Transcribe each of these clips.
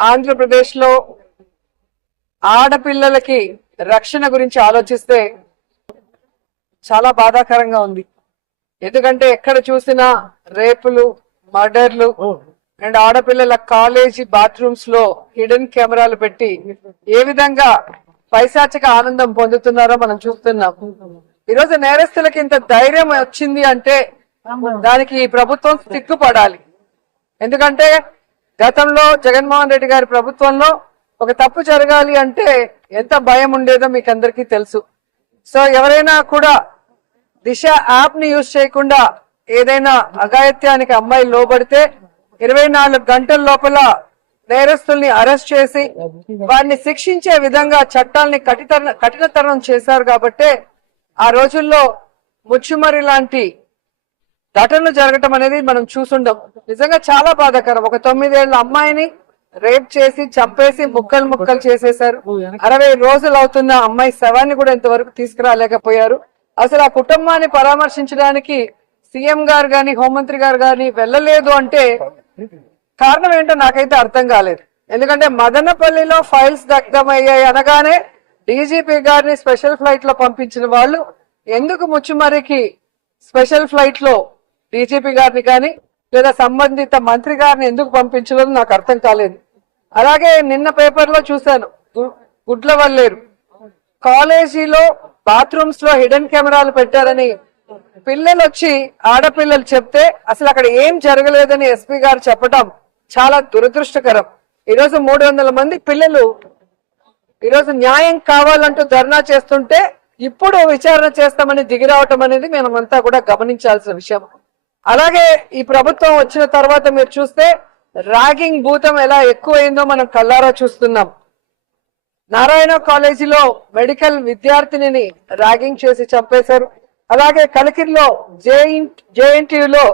ఆంధ్రప్రదేశ్లో ఆడపిల్లలకి రక్షణ గురించి ఆలోచిస్తే చాలా బాధాకరంగా ఉంది. ఎందుకంటే ఎక్కడ చూసినా రేపులు మర్డర్లు అండ్ ఆడపిల్లల కాలేజీ బాత్రూమ్స్లో హిడెన్ కెమెరాలు పెట్టి ఏ విధంగా పైశాచిక ఆనందం పొందుతున్నారో మనం చూస్తున్నాం. ఈరోజు నేరస్తులకి ఇంత ధైర్యం వచ్చింది అంటే దానికి ప్రభుత్వం సిగ్గుపడాలి. ఎందుకంటే గతంలో జగన్మోహన్ రెడ్డి గారి ప్రభుత్వంలో ఒక తప్పు జరగాలి అంటే ఎంత భయం ఉండేదో మీకు అందరికీ తెలుసు. సో ఎవరైనా కూడా దిశ యాప్ని యూజ్ చేయకుండా ఏదైనా అఘాయిత్యానికి అమ్మాయి లోబడితే ఇరవై నాలుగు గంటల లోపల నేరస్తుల్ని అరెస్ట్ చేసి వారిని శిక్షించే విధంగా చట్టాల్ని కఠితర కఠినతరం చేశారు కాబట్టే ఆ రోజుల్లో ముచ్చుమరి లాంటి ఘటనలు జరగటం అనేది మనం చూసుండం. నిజంగా చాలా బాధాకరం. ఒక తొమ్మిదేళ్ళ అమ్మాయిని రేప్ చేసి చంపేసి ముక్కలు ముక్కలు చేసేశారు. అరవై రోజులు అవుతున్న అమ్మాయి శవాన్ని కూడా ఇంతవరకు తీసుకురాలేకపోయారు. అసలు ఆ కుటుంబాన్ని పరామర్శించడానికి సీఎం గారు గాని హోంమంత్రి గారు గాని వెళ్ళలేదు అంటే కారణం ఏంటో నాకైతే అర్థం కాలేదు. ఎందుకంటే మదనపల్లిలో ఫైల్స్ దగ్ధమయ్యాయి అనగానే డీజీపీ గారిని స్పెషల్ ఫ్లైట్లో పంపించిన వాళ్ళు ఎందుకు ముచ్చుమరికి స్పెషల్ ఫ్లైట్లో డీజీపీ గారిని కానీ లేదా సంబంధిత మంత్రి గారిని ఎందుకు పంపించలేదు నాకు అర్థం కాలేదు. అలాగే నిన్న పేపర్లో చూశాను గు- గుడ్ల వల్లేరు కాలేజీలో బాత్రూమ్స్లో హిడెన్ కెమెరాలు పెట్టారని పిల్లలు వచ్చి ఆడపిల్లలు చెప్తే అసలు అక్కడ ఏం జరగలేదని ఎస్పీ గారు చెప్పటం చాలా దురదృష్టకరం. ఈరోజు మూడు వందల మంది పిల్లలు ఈరోజు న్యాయం కావాలంటూ ధర్నా చేస్తుంటే ఇప్పుడు విచారణ చేస్తామని దిగిరావటం అనేది మనమంతా కూడా గమనించాల్సిన విషయం. అలాగే ఈ ప్రభుత్వం వచ్చిన తర్వాత మీరు చూస్తే ర్యాగింగ్ భూతం ఎలా ఎక్కువైందో మనం కల్లారా చూస్తున్నాం. నారాయణ కాలేజీలో మెడికల్ విద్యార్థినిని ర్యాగింగ్ చేసి చంపేశారు. అలాగే కలికిరిలో జేఎన్టీయులో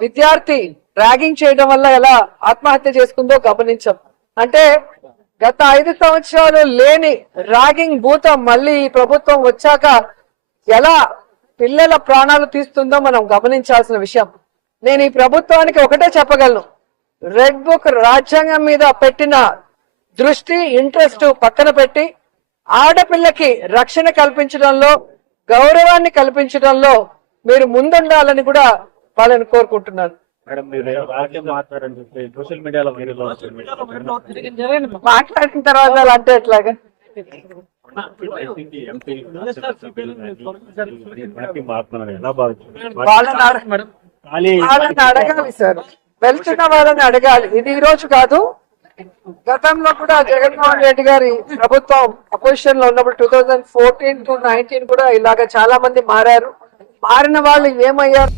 విద్యార్థి ర్యాగింగ్ చేయడం వల్ల ఎలా ఆత్మహత్య చేసుకుందో గమనించాం. అంటే గత ఐదు సంవత్సరాలు లేని ర్యాగింగ్ భూతం మళ్ళీ ఈ ప్రభుత్వం వచ్చాక ఎలా పిల్లల ప్రాణాలు తీస్తుందో మనం గమనించాల్సిన విషయం. నేను ఈ ప్రభుత్వానికి ఒకటే చెప్పగలను. రెడ్ బుక్ రాజ్యాంగం మీద పెట్టిన దృష్టి ఇంట్రెస్ట్ పక్కన పెట్టి ఆడపిల్లకి రక్షణ కల్పించడంలో గౌరవాన్ని కల్పించడంలో మీరు ముందుండాలని కూడా వాళ్ళని కోరుకుంటున్నాను. మేడం మీరు రాజ్యం మాట్లాడని చెప్పి సోషల్ మీడియాలో వైరల్ అవుతుంది మాట్లాడిన తర్వాత అలా అంటే ఎట్లాగా వాళ్ళని అడగాలి సార్. వెళ్తున్న వాళ్ళని అడగాలి. ఇది ఈ రోజు కాదు. గతంలో కూడా జగన్మోహన్ రెడ్డి గారి ప్రభుత్వం అపోజిషన్లో ఉన్నప్పుడు two thousand fourteen to nineteen కూడా ఇలాగ చాలా మంది మారారు. మారిన వాళ్ళు ఏమయ్యారు?